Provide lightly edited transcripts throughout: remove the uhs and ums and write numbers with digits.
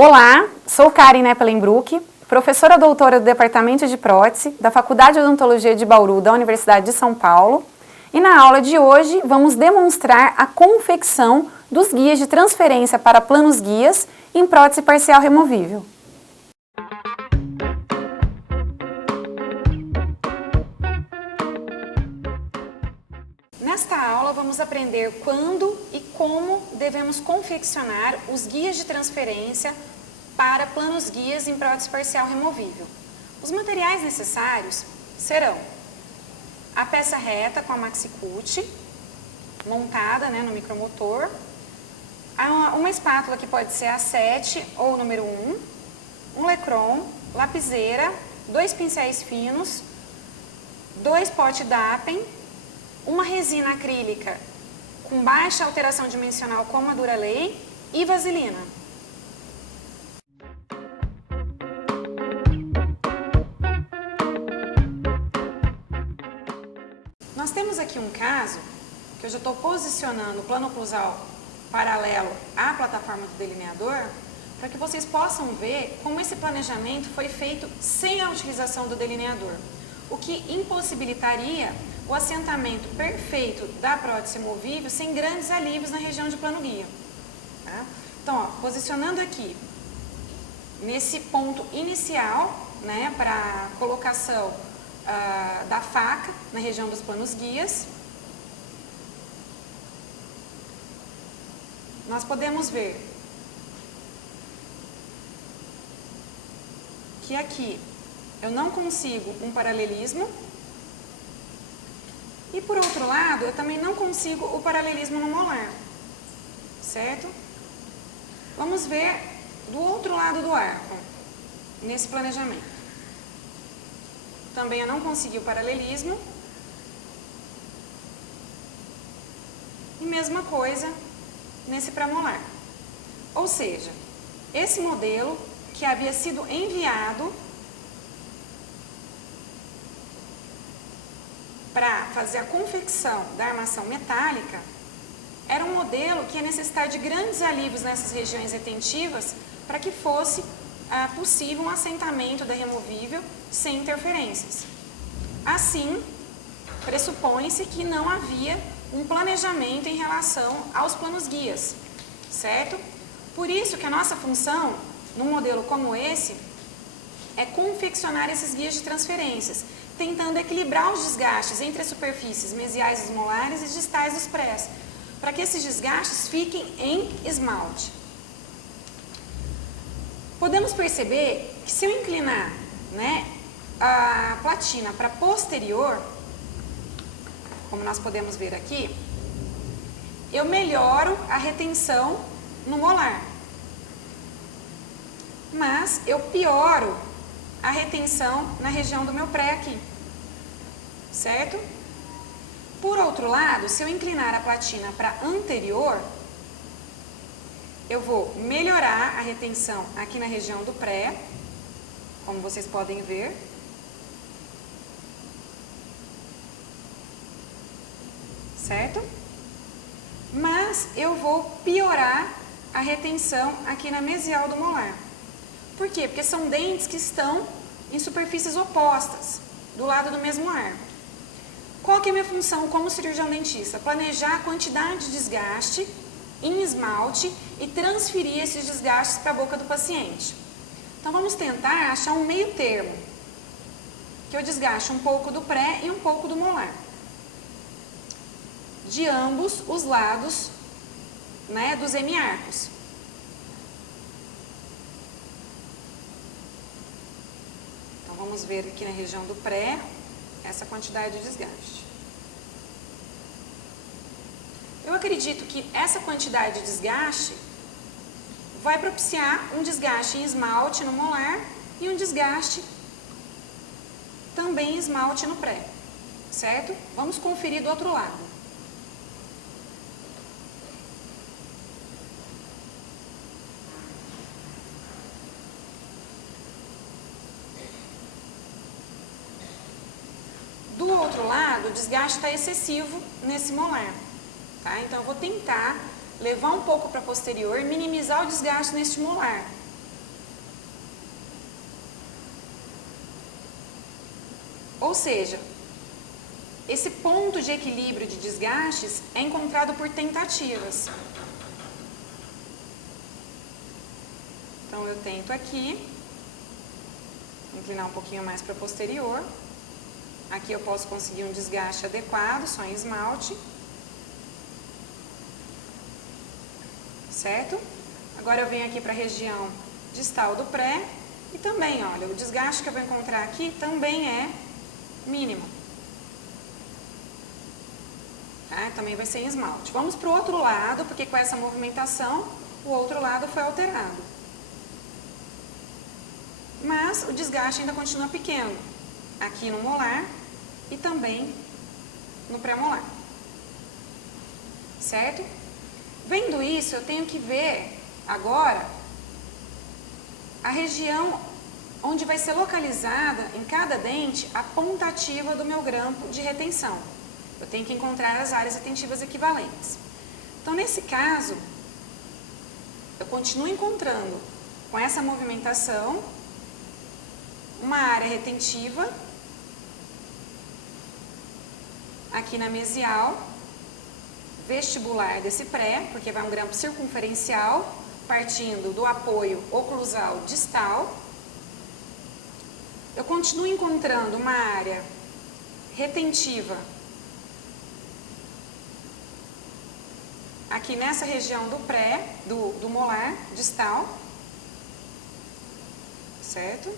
Olá, sou Karen Neppelenbruck, professora doutora do Departamento de Prótese da Faculdade de Odontologia de Bauru da Universidade de São Paulo e na aula de hoje vamos demonstrar a confecção dos guias de transferência para planos guias em prótese parcial removível. Nesta aula vamos aprender quando e como devemos confeccionar os guias de transferência para planos guias em prótese parcial removível. Os materiais necessários serão a peça reta com a maxi-cut, montada no micromotor, uma espátula que pode ser a 7 ou número 1, um lecron, lapiseira, 2 pincéis finos, 2 potes Dappen, uma resina acrílica com baixa alteração dimensional como a Duralay e vaselina. Nós temos aqui um caso que eu já estou posicionando o plano oclusal paralelo à plataforma do delineador para que vocês possam ver como esse planejamento foi feito sem a utilização do delineador, o que impossibilitaria o assentamento perfeito da prótese removível sem grandes alívios na região de plano guia. Tá? Então, posicionando aqui, nesse ponto inicial, para a colocação da faca na região dos planos guias, nós podemos ver que aqui eu não consigo um paralelismo e, por outro lado, eu também não consigo o paralelismo no molar, certo? Vamos ver do outro lado do arco, nesse planejamento. Também eu não consegui o paralelismo. E mesma coisa nesse pramolar. Ou seja, esse modelo que havia sido enviado para fazer a confecção da armação metálica, era um modelo que ia necessitar de grandes alívios nessas regiões retentivas para que fosse possível um assentamento da removível sem interferências. Assim, pressupõe-se que não havia um planejamento em relação aos planos guias, certo? Por isso que a nossa função, num modelo como esse, é confeccionar esses guias de transferências, tentando equilibrar os desgastes entre as superfícies mesiais dos molares e distais dos prés, para que esses desgastes fiquem em esmalte. Podemos perceber que se eu inclinar a platina para posterior, como nós podemos ver aqui, eu melhoro a retenção no molar, mas eu pioro a retenção na região do meu pré aqui, certo? Por outro lado, se eu inclinar a platina para anterior, eu vou melhorar a retenção aqui na região do pré, como vocês podem ver. Certo? Mas eu vou piorar a retenção aqui na mesial do molar. Por quê? Porque são dentes que estão em superfícies opostas, do lado do mesmo arco. Qual que é a minha função como cirurgião dentista? Planejar a quantidade de desgaste em esmalte e transferir esses desgastes para a boca do paciente. Então vamos tentar achar um meio termo, que eu desgaste um pouco do pré e um pouco do molar, de ambos os lados dos hemiarcos. Então vamos ver aqui na região do pré essa quantidade de desgaste. Eu acredito que essa quantidade de desgaste vai propiciar um desgaste em esmalte no molar e um desgaste também em esmalte no pré, certo? Vamos conferir do outro lado. Do outro lado, o desgaste está excessivo nesse molar. Então, eu vou tentar levar um pouco para posterior e minimizar o desgaste neste molar. Ou seja, esse ponto de equilíbrio de desgastes é encontrado por tentativas. Então, eu tento aqui, inclinar um pouquinho mais para o posterior. Aqui eu posso conseguir um desgaste adequado, só em esmalte. Certo? Agora eu venho aqui para a região distal do pré e também, olha, o desgaste que eu vou encontrar aqui também é mínimo. Tá? Também vai ser em esmalte. Vamos para o outro lado, porque com essa movimentação, o outro lado foi alterado. Mas o desgaste ainda continua pequeno, aqui no molar e também no pré-molar. Certo? Vendo isso, eu tenho que ver agora a região onde vai ser localizada em cada dente a ponta ativa do meu grampo de retenção. Eu tenho que encontrar as áreas retentivas equivalentes. Então, nesse caso, eu continuo encontrando com essa movimentação uma área retentiva aqui na mesial, vestibular desse pré, porque vai um grampo circunferencial, partindo do apoio oclusal distal. Eu continuo encontrando uma área retentiva aqui nessa região do pré, do molar distal, certo?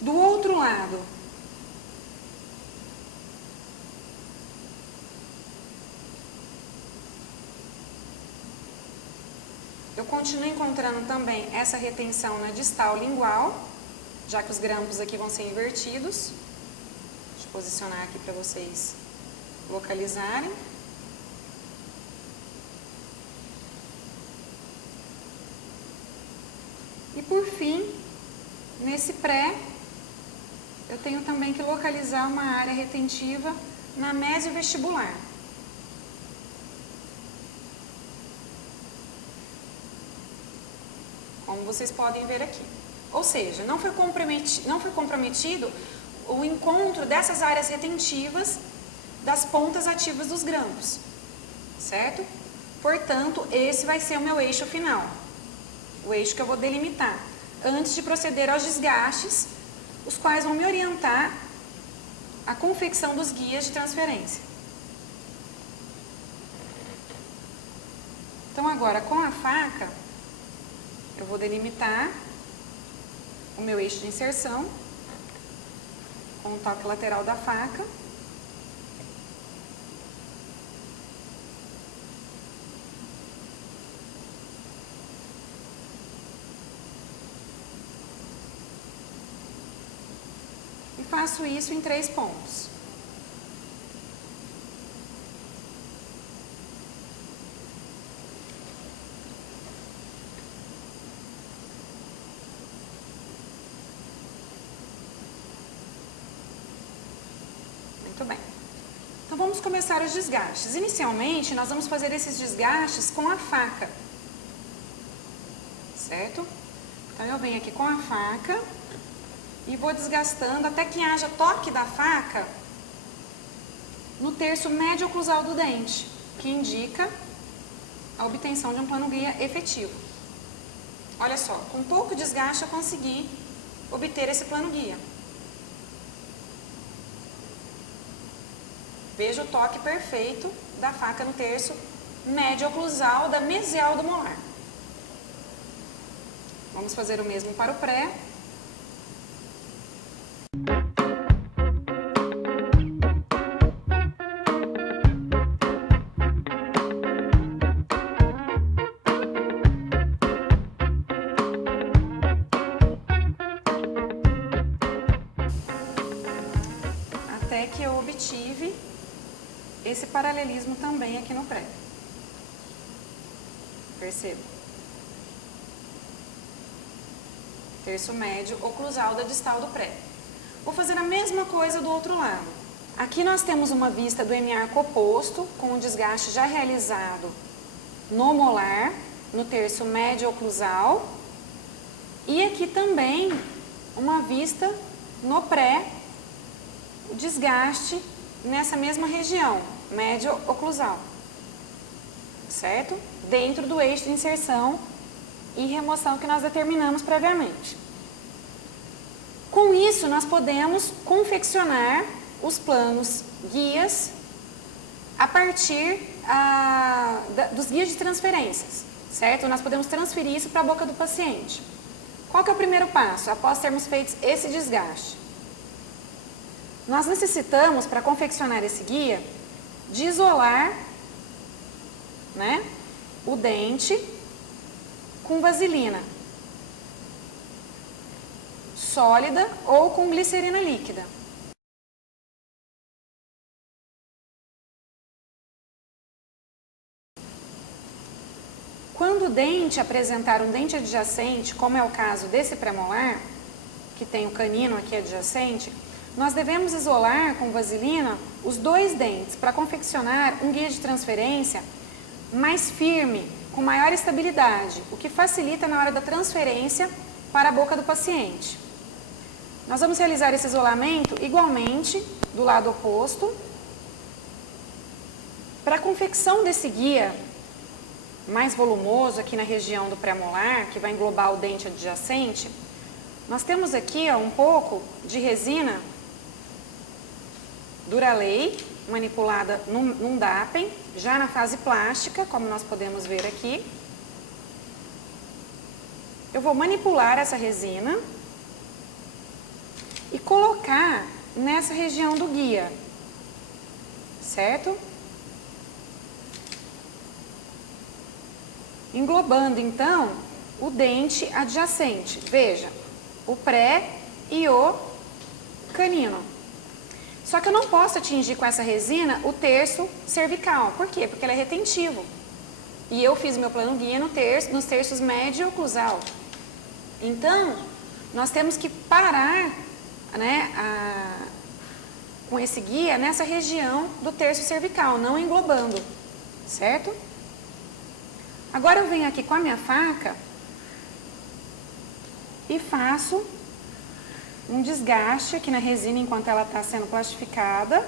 Do outro lado, eu continuo encontrando também essa retenção na distal lingual, já que os grampos aqui vão ser invertidos. Deixa eu posicionar aqui para vocês localizarem. E por fim, nesse pré, eu tenho também que localizar uma área retentiva na mesiovestibular. Como vocês podem ver aqui. Ou seja, não foi comprometido o encontro dessas áreas retentivas das pontas ativas dos grampos, certo? Portanto, esse vai ser o meu eixo final, o eixo que eu vou delimitar, antes de proceder aos desgastes, os quais vão me orientar a confecção dos guias de transferência. Então, agora, com a faca, eu vou delimitar o meu eixo de inserção com o toque lateral da faca. E faço isso em 3 pontos. Muito bem. Então, vamos começar os desgastes. Inicialmente, nós vamos fazer esses desgastes com a faca. Certo? Então, eu venho aqui com a faca e vou desgastando até que haja toque da faca no terço médio oclusal do dente, que indica a obtenção de um plano guia efetivo. Olha só, com pouco desgaste eu consegui obter esse plano guia. Veja o toque perfeito da faca no terço médio oclusal da mesial do molar. Vamos fazer o mesmo para o pré. Até que eu obtive esse paralelismo também aqui no pré. Perceba. Terço médio oclusal da distal do pré. Vou fazer a mesma coisa do outro lado. Aqui nós temos uma vista do hemiarco oposto, com o desgaste já realizado no molar, no terço médio oclusal. E aqui também uma vista no pré, o desgaste nessa mesma região, médio-oclusal, certo? Dentro do eixo de inserção e remoção que nós determinamos previamente. Com isso, nós podemos confeccionar os planos guias a partir dos guias de transferências, certo? Nós podemos transferir isso para a boca do paciente. Qual que é o primeiro passo, após termos feito esse desgaste? Nós necessitamos, para confeccionar esse guia, de isolar, né, o dente com vaselina sólida ou com glicerina líquida. Quando o dente apresentar um dente adjacente, como é o caso desse premolar, que tem o canino aqui adjacente, nós devemos isolar com vaselina os dois dentes para confeccionar um guia de transferência mais firme, com maior estabilidade, o que facilita na hora da transferência para a boca do paciente. Nós vamos realizar esse isolamento igualmente do lado oposto. Para a confecção desse guia mais volumoso aqui na região do premolar, que vai englobar o dente adjacente, nós temos aqui um pouco de resina Duralay, manipulada num DAPEN, já na fase plástica, como nós podemos ver aqui. Eu vou manipular essa resina e colocar nessa região do guia, certo? Englobando, então, o dente adjacente. Veja, o pré e o canino. Só que eu não posso atingir com essa resina o terço cervical. Por quê? Porque ele é retentivo. E eu fiz meu plano guia nos terços médio e oclusal. Então, nós temos que parar, né, com esse guia nessa região do terço cervical, não englobando, certo? Agora eu venho aqui com a minha faca e faço um desgaste aqui na resina enquanto ela está sendo plastificada.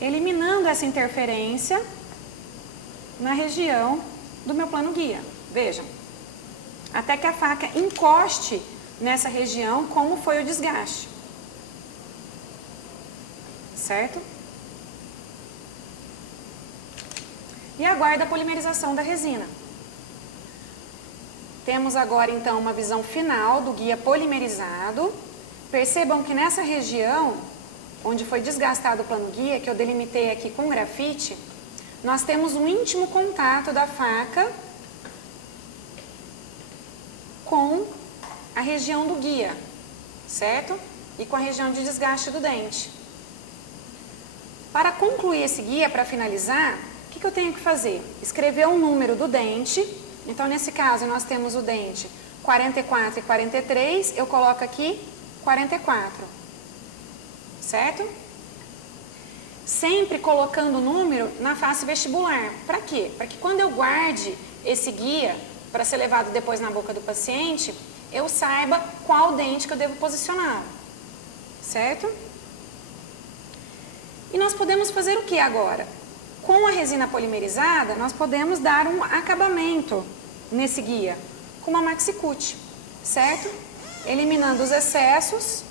Eliminando essa interferência na região do meu plano guia. Vejam, até que a faca encoste nessa região como foi o desgaste. Certo? E aguarda a polimerização da resina. Temos agora, então, uma visão final do guia polimerizado. Percebam que nessa região, onde foi desgastado o plano guia, que eu delimitei aqui com grafite, nós temos um íntimo contato da faca com a região do guia, certo? E com a região de desgaste do dente. Para concluir esse guia, para finalizar, o que eu tenho que fazer? Escrever o número do dente. Então, nesse caso, nós temos o dente 44 e 43, eu coloco aqui 44, certo? Sempre colocando o número na face vestibular. Para quê? Para que quando eu guarde esse guia para ser levado depois na boca do paciente, eu saiba qual dente que eu devo posicionar, certo? E nós podemos fazer o que agora? Com a resina polimerizada, nós podemos dar um acabamento nesse guia com uma Maxi-Cut, certo? Eliminando os excessos.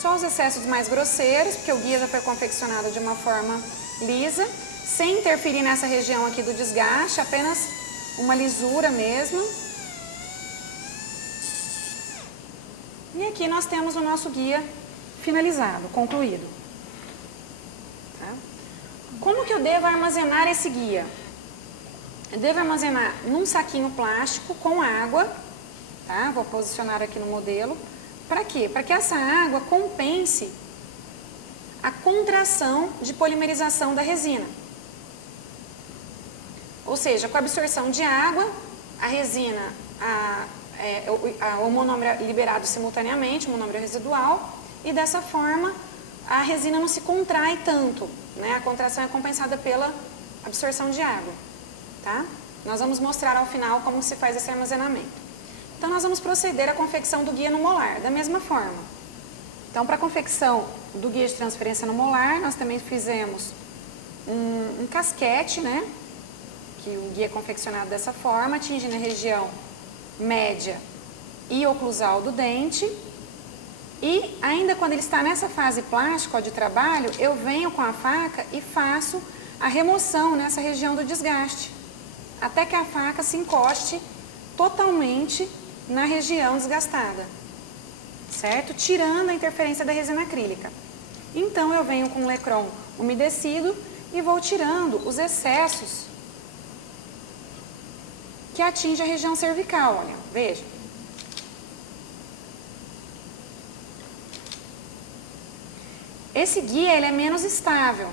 Só os excessos mais grosseiros, porque o guia já foi confeccionado de uma forma lisa, sem interferir nessa região aqui do desgaste, apenas uma lisura mesmo. E aqui nós temos o nosso guia finalizado, concluído. Tá? Como que eu devo armazenar esse guia? Eu devo armazenar num saquinho plástico com água, tá? Vou posicionar aqui no modelo. Para quê? Para que essa água compense a contração de polimerização da resina. Ou seja, com a absorção de água, a resina, o monômero liberado simultaneamente, o monômero residual, e dessa forma a resina não se contrai tanto, né? A contração é compensada pela absorção de água, tá? Nós vamos mostrar ao final como se faz esse armazenamento. Então, nós vamos proceder à confecção do guia no molar, da mesma forma. Então, para a confecção do guia de transferência no molar, nós também fizemos um casquete, né? Que o guia é confeccionado dessa forma, atingindo a região média e oclusal do dente. E ainda quando ele está nessa fase plástica de trabalho, eu venho com a faca e faço a remoção nessa região do desgaste, até que a faca se encoste totalmente na região desgastada, certo? Tirando a interferência da resina acrílica. Então eu venho com o Lecron umedecido e vou tirando os excessos que atingem a região cervical, olha, veja. Esse guia ele é menos estável,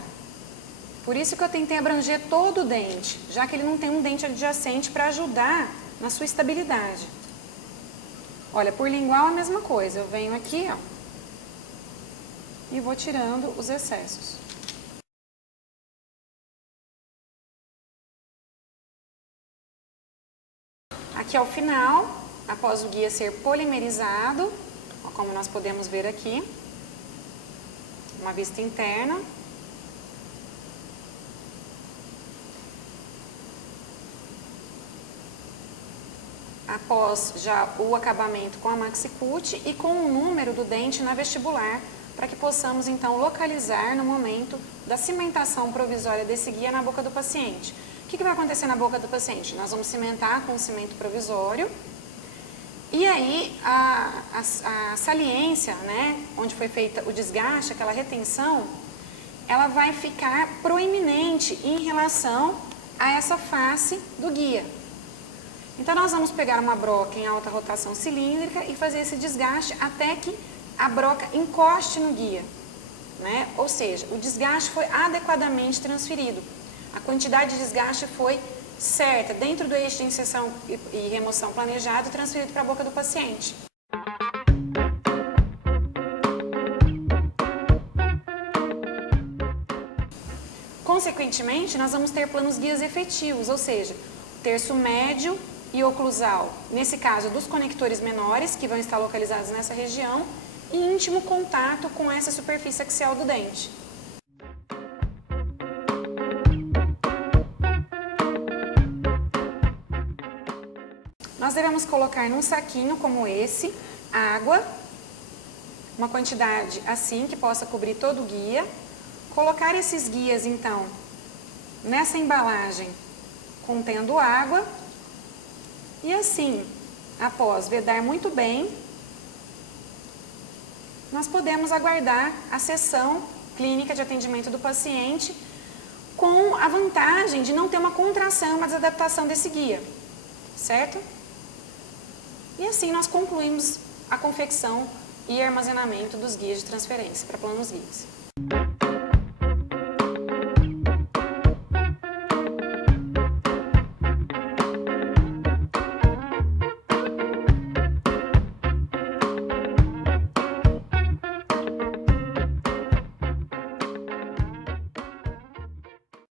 por isso que eu tentei abranger todo o dente, já que ele não tem um dente adjacente para ajudar na sua estabilidade. Olha, por lingual é a mesma coisa, eu venho aqui, ó, e vou tirando os excessos. Aqui ao final, após o guia ser polimerizado, ó, como nós podemos ver aqui, uma vista interna. Após já o acabamento com a MaxiCut e com o número do dente na vestibular, para que possamos então localizar no momento da cimentação provisória desse guia na boca do paciente. O que vai acontecer na boca do paciente? Nós vamos cimentar com o cimento provisório e aí a saliência, né, onde foi feita o desgaste, aquela retenção, ela vai ficar proeminente em relação a essa face do guia. Então, nós vamos pegar uma broca em alta rotação cilíndrica e fazer esse desgaste até que a broca encoste no guia, né? Ou seja, o desgaste foi adequadamente transferido. A quantidade de desgaste foi certa, dentro do eixo de inserção e remoção planejado, transferido para a boca do paciente. Consequentemente, nós vamos ter planos guias efetivos, ou seja, terço médio e oclusal, nesse caso dos conectores menores, que vão estar localizados nessa região, e íntimo contato com essa superfície axial do dente. Nós devemos colocar num saquinho como esse, água, uma quantidade assim que possa cobrir todo o guia, colocar esses guias então nessa embalagem contendo água. E assim, após vedar muito bem, nós podemos aguardar a sessão clínica de atendimento do paciente com a vantagem de não ter uma contração, uma desadaptação desse guia, certo? E assim nós concluímos a confecção e armazenamento dos guias de transferência para planos guias.